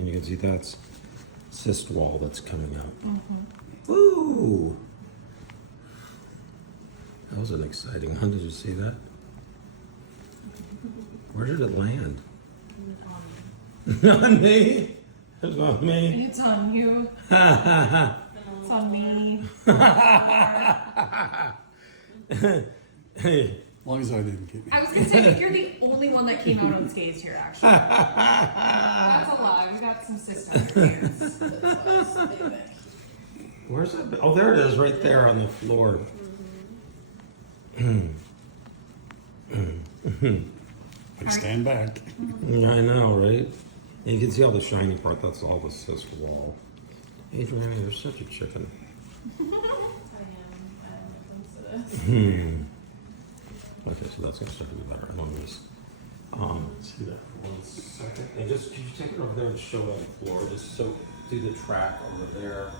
And you can see that's cyst wall that's coming out. Ooh! That was an exciting one. Did you see that? Where did it land? On me? It's on me. It's on you. It's on me. Hey. As long as I didn't get me. I was gonna say, I think you're the only one that came out unscathed here, actually. That's a lie. We got some cyst on your hands. Where's that? Oh, there it is, right there on the floor. Like, stand back. Yeah, I know, right? And you can see all the shiny part. That's all the cyst wall. Adriana, you're such a chicken. Okay, so that's gonna start to be better. I want this. See that for 1 second. And just could you take it over there and show it on the floor? Just so do the track over there.